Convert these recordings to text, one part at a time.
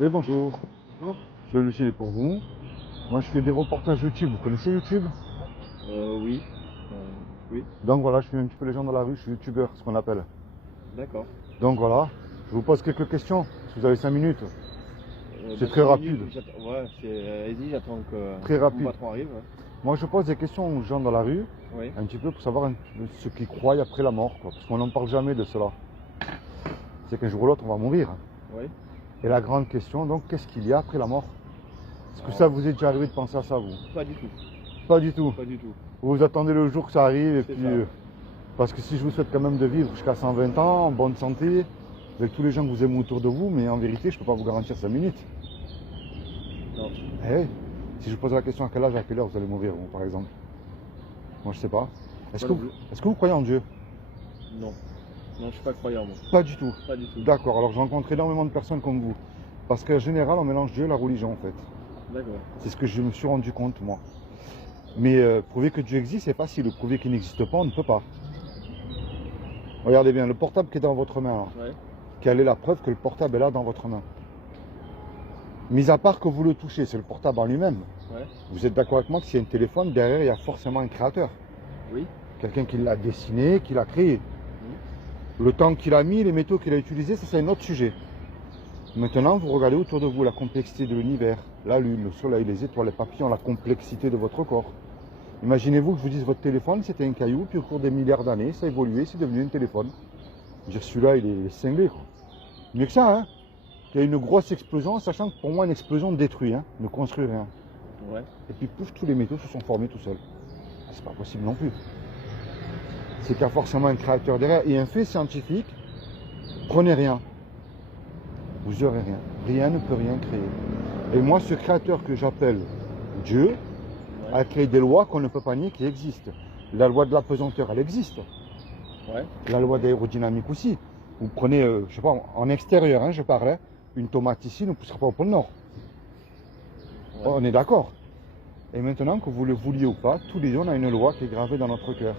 Oui, bonjour. Bonjour. Je le suis pour vous. Moi, je fais des reportages YouTube. Vous connaissez YouTube? Oui. Euh, oui, Donc voilà, je fais un petit peu les gens dans la rue. Je suis YouTubeur, ce qu'on appelle. d'accord. Donc voilà, je vous pose quelques questions. Si vous avez 5 minutes, c'est Bah, très 5 minutes, rapide. ouais, allez-y, j'attends que Très mon rapide. patron arrive. Ouais. Moi, je pose des questions aux gens dans la rue, Oui, un petit peu pour savoir ce qu'ils croient après la mort, quoi. Parce qu'on n'en parle jamais de cela. C'est qu'un jour ou l'autre, on va mourir. oui. Et la grande question, donc, qu'est-ce qu'il y a après la mort? Est-ce que Alors, ça vous est déjà arrivé de penser à ça, vous? pas du tout, Pas du tout. pas du tout. Vous attendez le jour que ça arrive et C'est puis... ça. parce que si je vous souhaite quand même de vivre jusqu'à 120 ans, en bonne santé, avec tous les gens que vous aimez autour de vous, mais en vérité, je ne peux pas vous garantir 5 minutes. Non, Eh, si je vous pose la question à quel âge, à quelle heure vous allez mourir, vous, par exemple? Moi, je sais pas. Est-ce pas que, non plus. est-ce que vous croyez en Dieu? Non, non, je suis pas croyant, moi. Pas du tout. Pas du tout. D'accord, alors je rencontre énormément de personnes comme vous. Parce qu'en général, on mélange Dieu et la religion, en fait. D'accord. C'est ce que je me suis rendu compte, moi. Mais prouver que Dieu existe, c'est facile. Prouver qu'il n'existe pas, on ne peut pas. Regardez bien, le portable qui est dans votre main, là, Ouais, quelle est la preuve que le portable est là dans votre main? Mis à part que vous le touchez, c'est le portable en lui-même. ouais. Vous êtes d'accord avec moi que s'il y a un téléphone, derrière, il y a forcément un créateur. Oui. Quelqu'un qui l'a dessiné, qui l'a créé. Le temps qu'il a mis, les métaux qu'il a utilisés, ça c'est un autre sujet. Maintenant, vous regardez autour de vous la complexité de l'univers, la lune, le soleil, les étoiles, les papillons, la complexité de votre corps. Imaginez-vous que je vous dise votre téléphone, c'était un caillou, puis au cours des milliards d'années, ça a évolué, c'est devenu un téléphone. Je veux dire, celui-là, il est cinglé, quoi. Mieux que ça, hein. Il y a une grosse explosion, sachant que pour moi, une explosion détruit, hein, ne construit rien. Ouais. Et puis, pouf, tous les métaux se sont formés tout seuls. C'est pas possible non plus. C'est qu'il y a forcément un créateur derrière. Et un fait scientifique, prenez rien. Vous aurez rien. Rien ne peut rien créer. Et moi, ce créateur que j'appelle Dieu, Ouais. a créé des lois qu'on ne peut pas nier qui existent. La loi de la pesanteur, elle existe. Ouais. La loi d'aérodynamique aussi. Vous prenez, je sais pas, en extérieur, hein, je parlais, une tomate ici ne poussera pas au pôle Nord. Ouais. On est d'accord. Et maintenant, que vous le vouliez ou pas, tous les jours, on a une loi qui est gravée dans notre cœur.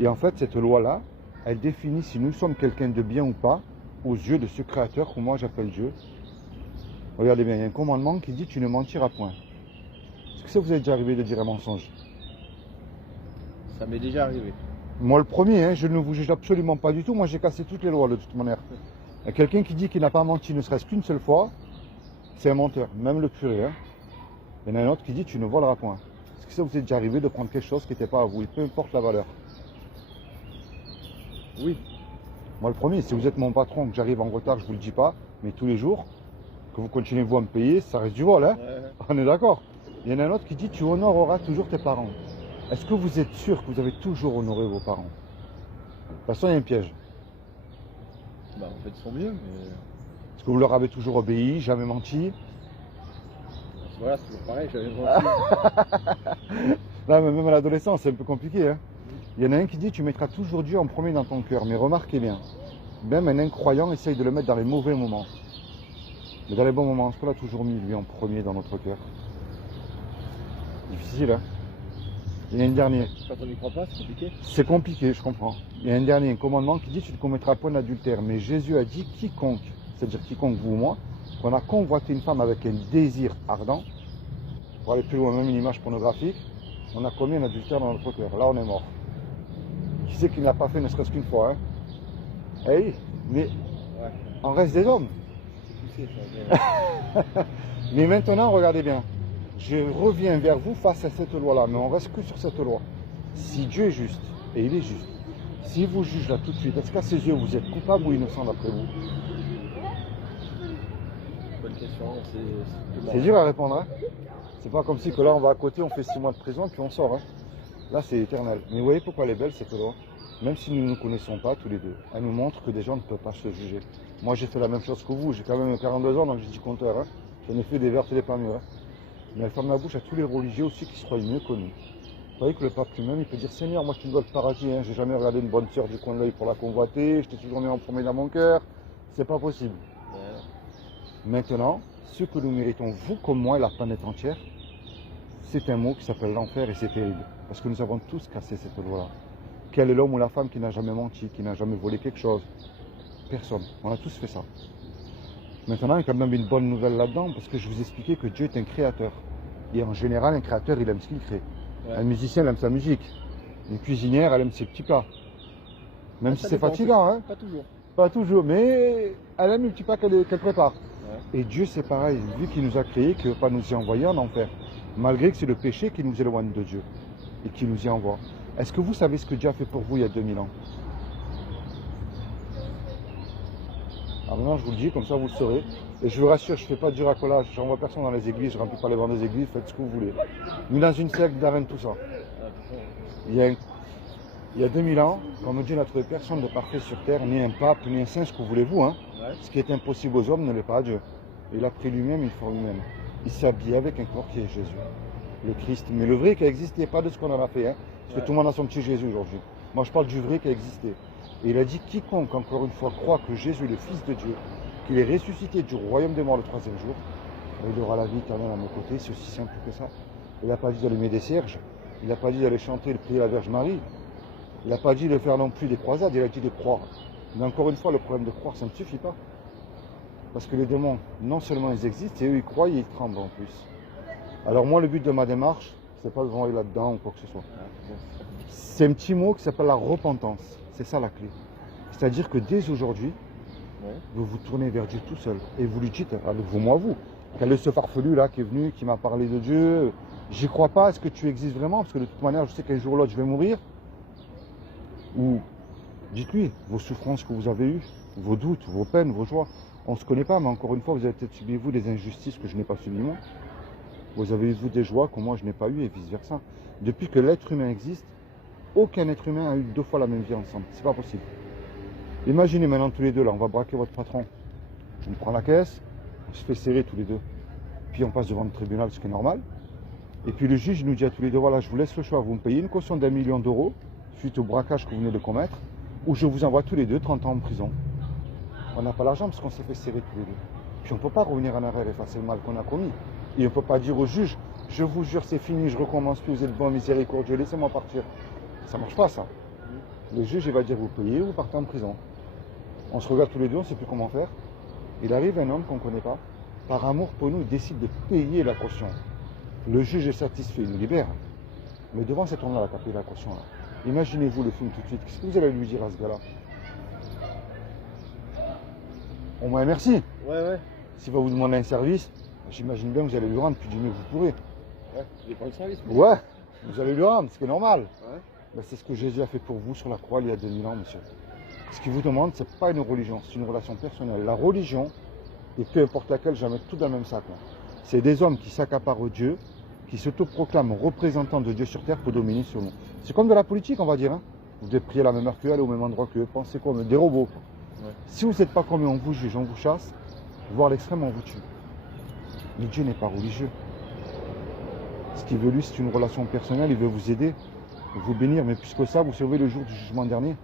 Et en fait, cette loi-là, elle définit si nous sommes quelqu'un de bien ou pas aux yeux de ce créateur que moi j'appelle Dieu. Regardez bien, il y a un commandement qui dit tu ne mentiras point. Est-ce que ça vous est déjà arrivé de dire un mensonge? Ça m'est déjà arrivé. Moi le premier, hein, je ne vous juge absolument pas du tout. Moi j'ai cassé toutes les lois de toute manière. Et quelqu'un qui dit qu'il n'a pas menti ne serait-ce qu'une seule fois, c'est un menteur. Même le curé. Hein. Il y en a un autre qui dit tu ne voleras point. Est-ce que ça vous est déjà arrivé de prendre quelque chose qui n'était pas à vous, et peu importe la valeur? Oui. Moi le premier, si vous êtes mon patron, que j'arrive en retard, je ne vous le dis pas, mais tous les jours, que vous continuez vous à me payer, ça reste du vol. Hein. Ouais. On est d'accord. Il y en a un autre qui dit tu honoreras toujours tes parents. Est-ce que vous êtes sûr que vous avez toujours honoré vos parents? De toute façon, il y a un piège. Bah, en fait, ils sont mieux, mais Est-ce que vous leur avez toujours obéi, jamais menti? voilà, c'est toujours pareil, j'avais menti. Là, même à l'adolescence, c'est un peu compliqué. Hein. Il y en a un qui dit tu mettras toujours Dieu en premier dans ton cœur. Mais remarquez bien, même un incroyant essaye de le mettre dans les mauvais moments. Mais dans les bons moments, est-ce qu'on l'a toujours mis lui en premier dans notre cœur? Difficile, hein. Il y a un dernier. Quand on n'y croit pas, c'est compliqué. C'est compliqué, je comprends. Il y a un dernier commandement qui dit tu ne commettras point d'adultère. Mais Jésus a dit quiconque, c'est-à-dire quiconque vous ou moi, qu'on a convoité une femme avec un désir ardent, pour aller plus loin, même une image pornographique, on a commis un adultère dans notre cœur. Là, on est mort. Qui c'est qui ne l'a pas fait ne serait-ce qu'une fois, hein? Eh, mais Ouais. on reste des hommes. C'est poussé, ça. Mais maintenant, regardez bien. Je reviens vers vous face à cette loi-là, mais on reste que sur cette loi. Si Dieu est juste, et il est juste, s'il vous juge là tout de suite, est-ce qu'à ses yeux vous êtes coupable ou innocent d'après vous? Bonne question. C'est dur à répondre, hein? C'est pas comme si que là on va à côté, on fait 6 mois de prison puis on sort, hein? Là c'est éternel. Mais vous voyez pourquoi elle est belle cette loi? Même si nous ne nous connaissons pas tous les deux, elle nous montre que des gens ne peuvent pas se juger. Moi j'ai fait la même chose que vous, j'ai quand même 42 ans donc j'ai dit compteur, hein? J'en ai fait des vertes et des pas mûres, hein? Mais elle ferme la bouche à tous les religieux aussi qui se croient mieux que nous. Vous voyez que le pape lui-même, il peut dire Seigneur, moi je te dois le paradis, hein. J'ai jamais regardé une bonne sœur du coin de l'œil pour la convoiter, je t'ai toujours mis en premier dans mon cœur. C'est pas possible. Maintenant, ce que nous méritons, vous comme moi et la planète entière, c'est un mot qui s'appelle l'enfer et c'est terrible. Parce que nous avons tous cassé cette loi-là. Quel est l'homme ou la femme qui n'a jamais menti, qui n'a jamais volé quelque chose? Personne. On a tous fait ça. Maintenant, il y a quand même une bonne nouvelle là-dedans, parce que je vous expliquais que Dieu est un créateur. Et en général, un créateur, il aime ce qu'il crée. Ouais. Un musicien, il aime sa musique. Une cuisinière, elle aime ses petits plats. Même si Ça c'est dépend, fatigant, hein. Pas toujours. Pas toujours, mais elle aime les petits plats qu'elle prépare. Ouais. Et Dieu, c'est pareil. Vu qu'il nous a créés, qu'il ne veut pas nous y envoyer en enfer. Malgré que c'est le péché qui nous éloigne de Dieu et qui nous y envoie. Est-ce que vous savez ce que Dieu a fait pour vous il y a 2000 ans? Alors maintenant, je vous le dis, comme ça vous le saurez. Et je vous rassure, je ne fais pas du racolage, j'envoie personne dans les églises, je ne remplis pas les bancs des églises, faites ce que vous voulez. Nous, dans une secte d'arène, tout ça. Ah, c'est ça. Il y a 2000 ans, quand Dieu n'a trouvé personne de parfait sur terre, ni un pape, ni un saint, ce que vous voulez vous, hein. Ouais. Ce qui est impossible aux hommes ne l'est pas à Dieu. Il a pris lui-même une forme humaine. Il s'est habillé avec un corps qui est Jésus, le Christ. Mais le vrai qui a existé, pas de ce qu'on en a fait, hein. Parce que Ouais. tout le monde a son petit Jésus aujourd'hui. Moi, je parle du vrai qui a existé. Et il a dit, quiconque, encore une fois, croit que Jésus est le Fils de Dieu, qu'il est ressuscité du royaume des morts le troisième jour, il aura la vie éternelle à mes côtés. C'est aussi simple que ça. Il n'a pas dit d'allumer des cierges. Il n'a pas dit d'aller chanter et de prier la Vierge Marie. Il n'a pas dit de faire non plus des croisades, il a dit de croire. Mais encore une fois, le problème de croire, ça ne suffit pas. Parce que les démons, non seulement ils existent, et eux ils croient et ils tremblent en plus. Alors moi, le but de ma démarche, c'est pas de vous envoyer là-dedans ou quoi que ce soit. Ah, bon, c'est ça. C'est un petit mot qui s'appelle la repentance. C'est ça la clé. C'est-à-dire que dès aujourd'hui, Ouais. vous vous tournez vers Dieu tout seul. Et vous lui dites, avec vous, moi, vous, quel est ce farfelu là qui est venu, qui m'a parlé de Dieu? J'y crois pas, est-ce que tu existes vraiment? Parce que de toute manière, je sais qu'un jour ou l'autre, je vais mourir. Ou dites-lui vos souffrances que vous avez eues, vos doutes, vos peines, vos joies. On ne se connaît pas, mais encore une fois, vous avez peut-être subi, vous, des injustices que je n'ai pas subies moi. Vous avez eu, vous, des joies que moi, je n'ai pas eues et vice-versa. Depuis que l'être humain existe, aucun être humain a eu 2 fois la même vie ensemble. C'est pas possible. Imaginez maintenant tous les deux, là, on va braquer votre patron. On prend la caisse, on se fait serrer tous les deux. Puis on passe devant le tribunal, ce qui est normal. Et puis le juge nous dit à tous les deux, voilà, je vous laisse le choix. Vous me payez une caution d'1 million d'euros suite au braquage que vous venez de commettre, ou je vous envoie tous les deux 30 ans en prison. On n'a pas l'argent parce qu'on s'est fait serrer tous les deux. Puis on ne peut pas revenir en arrière et effacer le mal qu'on a commis. Et on ne peut pas dire au juge, je vous jure c'est fini, je recommence plus, vous êtes bon, miséricordieux, laissez-moi partir. Ça ne marche pas ça. Le juge il va dire vous payez ou vous partez en prison. On se regarde tous les deux, on ne sait plus comment faire. Il arrive un homme qu'on ne connaît pas, par amour pour nous, il décide de payer la caution. Le juge est satisfait, il nous libère. Mais devant cet homme-là qui a payé la caution, là, imaginez-vous le film tout de suite. Qu'est-ce que vous allez lui dire à ce gars-là? Au moins merci. Ouais. S'il va vous demander un service, j'imagine bien que vous allez lui rendre plus du mieux que vous pourrez. Ouais. J'ai pas le service. Mais... Ouais, vous allez lui rendre, ce qui est normal. Ouais. Ben, c'est ce que Jésus a fait pour vous sur la croix il y a 2000 ans, monsieur. Ce qu'il vous demande, ce n'est pas une religion, c'est une relation personnelle. La religion, et peu importe laquelle, je la mets tout dans le même sac. C'est des hommes qui s'accaparent Dieu, qui s'autoproclament représentants de Dieu sur terre pour dominer sur nous. C'est comme de la politique, on va dire. Hein. Vous devez prier à la même heure qu'eux, aller au même endroit qu'eux, pensez quoi, mais des robots. Ouais. Si vous n'êtes pas comme eux, on vous juge, on vous chasse, voire l'extrême, on vous tue. Mais Dieu n'est pas religieux. Ce qu'il veut, lui, c'est une relation personnelle, il veut vous aider, vous bénir, mais plus que ça, vous sauvez le jour du jugement dernier.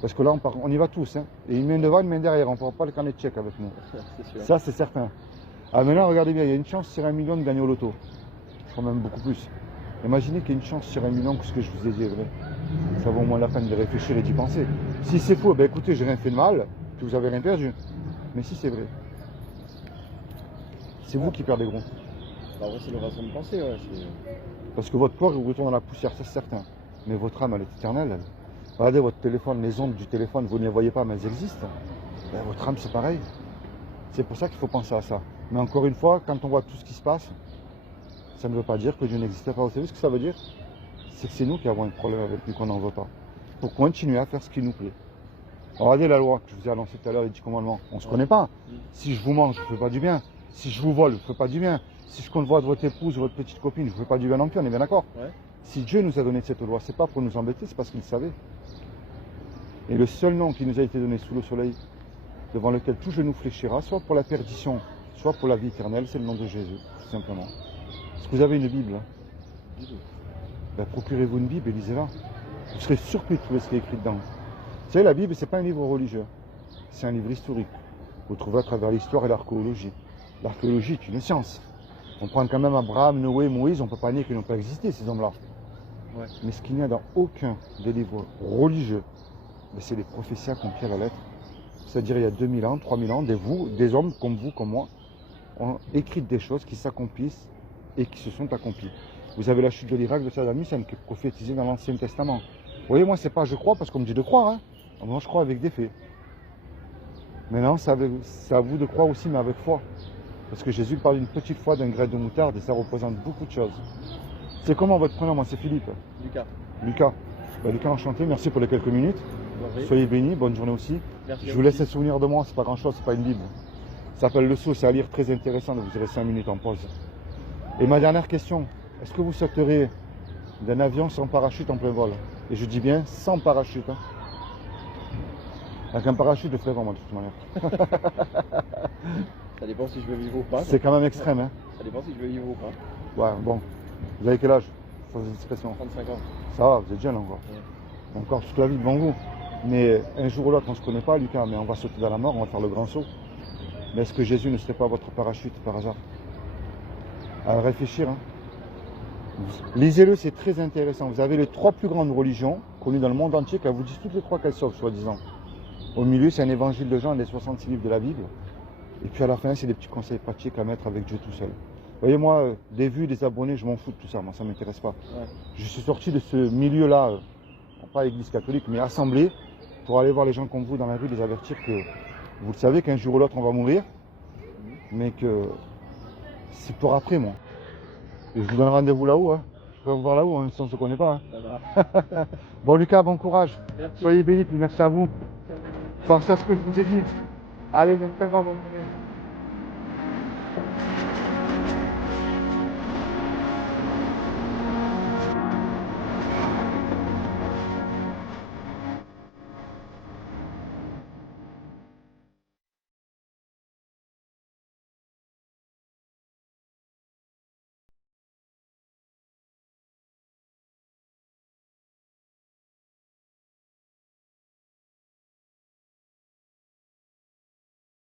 Parce que là, on y va tous. Hein. Et une main devant, une main derrière. On ne pourra pas le carnet de chèque avec nous. C'est sûr. Ça... Ça, c'est certain. Ah, maintenant, regardez bien, il y a une chance sur 1 million de gagner au loto. Je crois même beaucoup plus. Imaginez qu'il y a une chance sur 1 million que ce que je vous ai dit est vrai. Ça vaut au moins la peine de réfléchir et d'y penser. Si c'est faux, ben écoutez, j'ai rien fait de mal, puis vous avez rien perdu. Mais si c'est vrai, c'est vous qui perdez gros. Bah, en vrai, c'est une façon de penser. Ouais. Parce que votre corps, il retourne dans la poussière, c'est certain. Mais votre âme, elle est éternelle. Elle. Regardez votre téléphone, les ondes du téléphone, vous ne les voyez pas, mais elles existent. Ben, votre âme, c'est pareil. C'est pour ça qu'il faut penser à ça. Mais encore une fois, quand on voit tout ce qui se passe, ça ne veut pas dire que Dieu n'existait pas. Vous savez ce que ça veut dire? C'est que c'est nous qui avons un problème avec lui, qu'on n'en veut pas. Pour continuer à faire ce qui nous plaît. Regardez la loi que je vous ai annoncée tout à l'heure, les 10 commandements. On ne se connaît pas. Si je vous mange, je ne fais pas du bien. Si je vous vole, je ne fais pas du bien. Si je compte voir votre épouse, votre petite copine, je ne fais pas du bien non plus, on est bien d'accord? Ouais. Si Dieu nous a donné cette loi, c'est pas pour nous embêter, c'est parce qu'il savait. Et le seul nom qui nous a été donné sous le soleil, devant lequel tout genou fléchira, soit pour la perdition, soit pour la vie éternelle, c'est le nom de Jésus, tout simplement. Est-ce que vous avez une Bible? Hein? Ben, procurez-vous une Bible et lisez-la. Vous serez surpris de trouver ce qui est écrit dedans. Vous savez, la Bible, ce n'est pas un livre religieux, c'est un livre historique. Vous le trouvez à travers l'histoire et l'archéologie. L'archéologie est une science. On prend quand même Abraham, Noé, Moïse, on ne peut pas nier qu'ils n'ont pas existé, ces hommes-là. Ouais. Mais ce qu'il n'y a dans aucun des livres religieux, c'est les prophéties accomplies à la lettre. c'est-à-dire il y a 2000 ans, 3000 ans, des hommes comme vous, comme moi, ont écrit des choses qui s'accomplissent et qui se sont accomplies. Vous avez la chute de l'Irak de Saddam Hussein qui est prophétisée dans l'Ancien Testament. Vous voyez, moi, c'est pas je crois parce qu'on me dit de croire. Hein. Moi, je crois avec des faits. Maintenant, c'est à vous de croire aussi, mais avec foi. Parce que Jésus parle d'une petite foi, d'un grain de moutarde, et ça représente beaucoup de choses. C'est comment votre prénom? Moi, c'est Philippe. Lucas. Lucas. Ben, Lucas, enchanté. Merci pour les quelques minutes. Soyez bénis. Bonne journée aussi. Merci. Je vous laisse un souvenir de moi. C'est pas grand-chose, c'est pas une Bible. Ça s'appelle Le Sceau. C'est à lire, très intéressant. Vous aurez 5 minutes en pause. Et ma dernière question. Est-ce que vous sauterez d'un avion sans parachute en plein vol? Et je dis bien sans parachute. Hein. Avec un parachute, je le ferai vraiment de toute manière. Ça dépend si je veux vivre ou pas. C'est quand même extrême. Hein. Ça dépend si je veux vivre ou pas. Ouais, bon. Vous avez quel âge? Sans indiscrétion. 35 ans. Ça va, vous êtes jeune encore. Ouais. Encore toute la vie devant vous. Mais un jour ou l'autre, on ne se connaît pas, Lucas, mais on va sauter dans la mort, on va faire le grand saut. Mais est-ce que Jésus ne serait pas votre parachute par hasard? À réfléchir. Hein. Lisez-le, c'est très intéressant. Vous avez les 3 plus grandes religions connues dans le monde entier, qu'elles vous disent toutes les 3 qu'elles sauvent, soi-disant. Au milieu, c'est un évangile de Jean, les 66 livres de la Bible. Et puis à la fin, c'est des petits conseils pratiques à mettre avec Dieu tout seul. Vous voyez, moi, des vues, des abonnés, je m'en fous de tout ça. Moi, ça ne m'intéresse pas. Ouais. Je suis sorti de ce milieu-là, pas église catholique, mais assemblée, pour aller voir les gens comme vous dans la rue, les avertir que vous le savez qu'un jour ou l'autre, on va mourir, mais que c'est pour après, moi. Et je vous donne rendez-vous là-haut. Hein. Je peux vous voir là-haut, hein, si on ne se connaît pas. Hein. Ça va. Bon, Lucas, bon courage. Merci. Soyez bénis, puis merci à vous. Pensez à ce que je vous ai dit. Allez, j'espère que vous